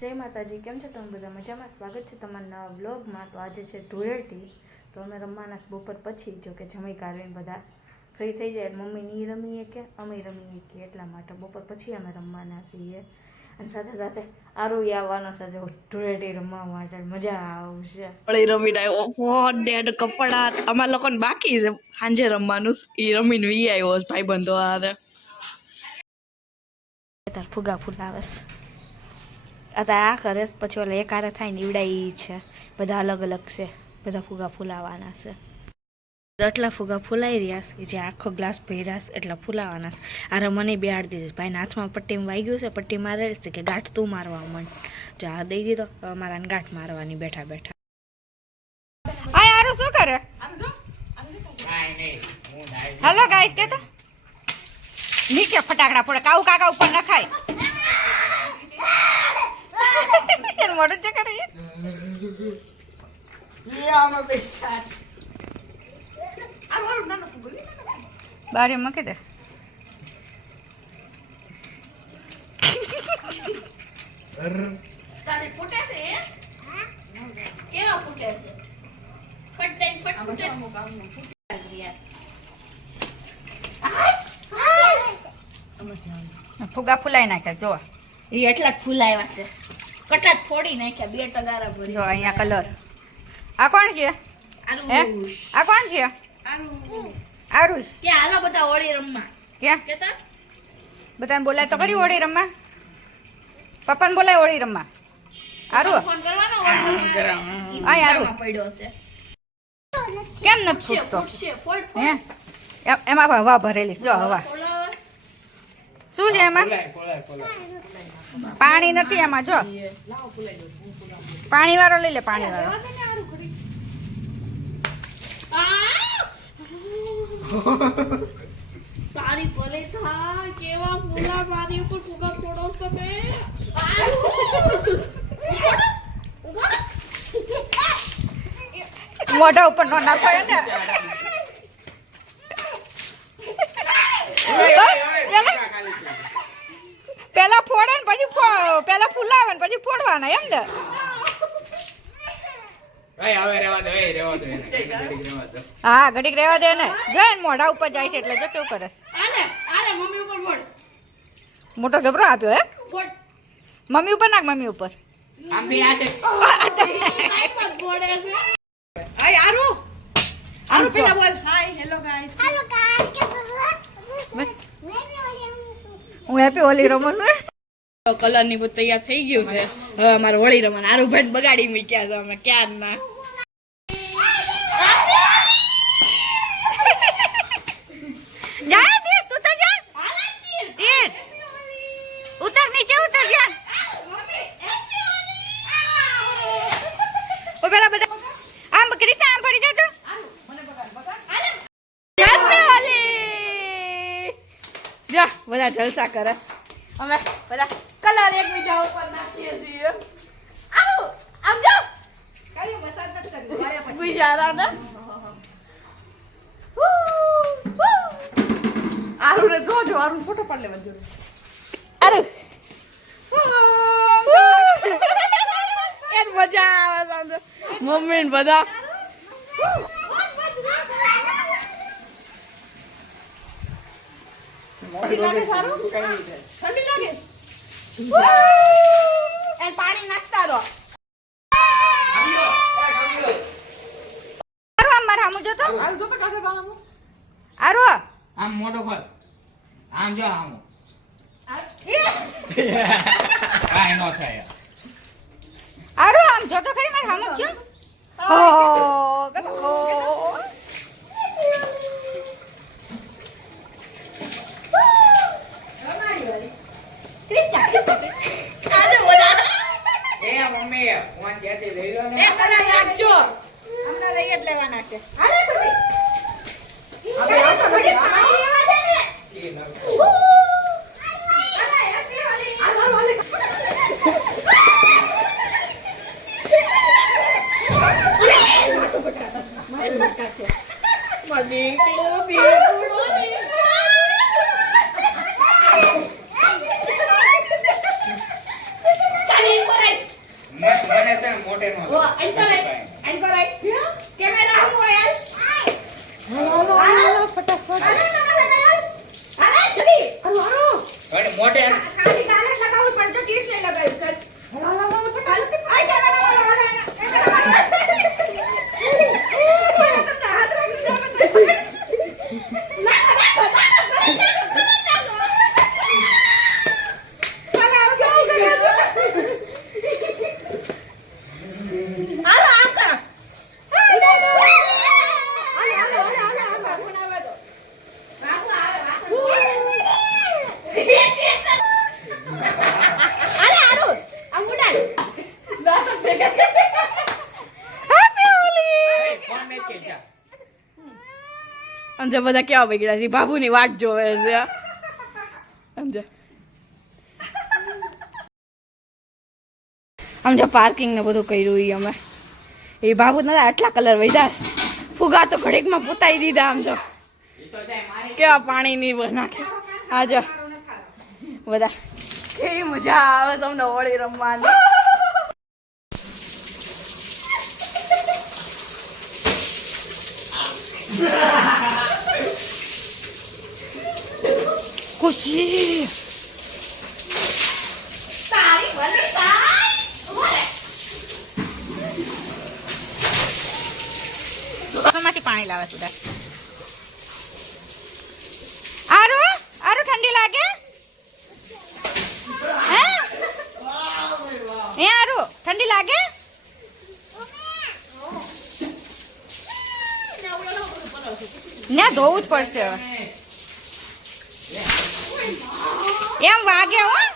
જય માતાજી, કેમ છો તમે બધા? મજામાં? સ્વાગત છે તમારા નવા વ્લોગમાં. તો આજે છે ધૂળેટી, તો અમે રમવાના બપોર પછી, જો કે જમી કાઢીને બધા ફ્રી થઈ જાય. મમ્મી નહીં રમીએ કે અમે રમીએ કે એટલા માટે બપોર પછી અમે રમવાના છીએ. અને સાથે સાથે આરુઈ આવવાનો છે જો ધૂળેટી રમવા માટે, મજા આવશે. વળી રમીને આવ્યો ફોન ને કપડા અમારા લોકોને બાકી છે સાંજે રમવાનું. એ રમીને વી આવ્યો ભાઈબંધો હારે. તાર ફુગા ફૂલાવે અત્યારે આ કરે પછી ઓલા એક હારે થાય ને ઈવડાઈ છે. બધા અલગ અલગ છે, બધા ફુગા ફૂલાવાના છે. એટલા ફુગા ફૂલાઈ રહ્યા છે જે આખો ગ્લાસ ભર્યા છે એટલા ફૂલાવાના છે. આરે મને બેહાડી દીધી, ભાઈને હાથમાં પટ્ટી વાગ્યું છે, પટ્ટી મારેલી છે કે ગાંઠ તું મારવા માંડ. જો આ દઈ દીધો, મારા ગાંઠ મારવાની બેઠા બેઠા. આ આરું શું કરે? હેલો ગાઈસ, કે તો નીચે ફટાકડા પડે, કાઉ કાકા ઉપર નખાય. મોડું છે કરે બારી મૂકી દે. ફુગા ફૂલાઈ નાખ્યા જો, એ એટલા જ ફૂલાવ્યા છે. કટા જ ફોડી નાખ્યા, બે ટગારા ભરી. જો અહીંયા કલર. આ કોણ છે? હે આ કોણ છે? આરુષ. કે હાલો બધા હોળી રમવા. ક્યાં કેતા બધાને બોલાય તો કરી હોળી રમવા. પપ્પાને બોલાય હોળી રમવા. આરુ ફોન કરવાનો હોળી. આ આરુ પડ્યો છે. કેમ નથી ફૂટતો? હે એમાં હવા ભરેલી જો હવા. શું છે એમાં? પાણી નથી એમાં. જો પાણી વાળો લઈ લે, પાણી વાળો. તારી ભલે થા કેવા ફૂલા મારી ઉપર ફુગા ફોડો તમે. મોઢા ઉપર નો નાખાય ને. પેલા ફોડે ને પછી પેલા ફૂલાવે ને પછી ફોડવાના એમ ને. હા ઘડીક રેવા દે ને. જો મોઢા ઉપર જાય છે એટલે જો કેવું કરે. મમ્મી ઉપર ફોડ. મોટો જબરો આપ્યો હે. ફોડ મમ્મી ઉપર નાખ, મમ્મી ઉપર. પેલા બોલ હાય હેલો ગાઈસ. બસ હું હેપી હોલી રમું છું. કલર ની બધું તૈયાર થઈ ગયું છે. હવે અમારે હોળી રમવાનું આરુ ભાઈ બગાડી મૂક્યા છે અમે ક્યાં ના. જા તીર, તું તો જા. તીર ઉતર, નીચે ઉતર જા. ઓ પેલા બધા આમ ક્રિસ્તા આમ ફરી જા તો. હેપી હોલી. જા બધા જલસા કરસ. અમે બધા કલર એકબીજા ઉપર નાખીએ છીએ. આવ આમ જાઓ. કઈ મસાજ નથી કરવી વાળે પછી બિચારા ને. આરુ ને જોજો, આરુ ફોટો પાડ લેવા જરૂર. આરુ યાર મજા આવે સાંજે મમ્મી ને બધા ઠંડી લાગે. એ પાણી નાખતા રહો. આરુ આમ મારા સામુ જોતો. આરુ જોતો કાસે સામુ. આરુ આમ મોટો ખોલ. આમ જો આમ. કાઈ નો થાય. આરુ આમ જોતો ખરી મારા સામુ જો. ઓ કતો એ મમ્મી ફોન ક્યાંથી લઈ લો ને. એ કલર રાખજો. હમણાં લઈ જ લેવાના છે. હાલે બધી. હવે આ તો બધી પાણી લેવા દે ને. એ ન હાલે હેપી હોલી. હાલે મારી બટકા છે. મમ્મી કાલી પર એને છે ને મોઢે નો ઓ એન્કર આઈ કેમેરા હમો યાર હાલો ફટાફટ હાલો જલ્દી હાલો અને મોઢે ખાલી ગાલે જ લગાવું પણ જો ટીપ નહીં લગાવ્યું કર હાલો ફટાફટ આઈ કેમેરા વાળો ફોન ને કે જા અંજે બધા કેવા બગડ્યા છે બાબુની વાટ જોવે છે અંજે આમ જો પાર્કિંગ ને બધું કર્યું ઈ અમે એ બાબુ ના આટલા કલર વધ્યા ફુગા તો ઘડીકમાં પૂતાઈ દીધા આમ જો ઈ તો જાય મારી કેવા પાણી ની નાખે આ જો બધા કેવી મજા આવે તમને હોળી રમવાની ખુશી તારી ભલી ભાઈ માંથી પાણી લાવે સુધા આરો આરો ઠંડી લાગે હે એ આરો ઠંડી લાગે ના ધોવું જ પડશે હવે એમ વાગે હો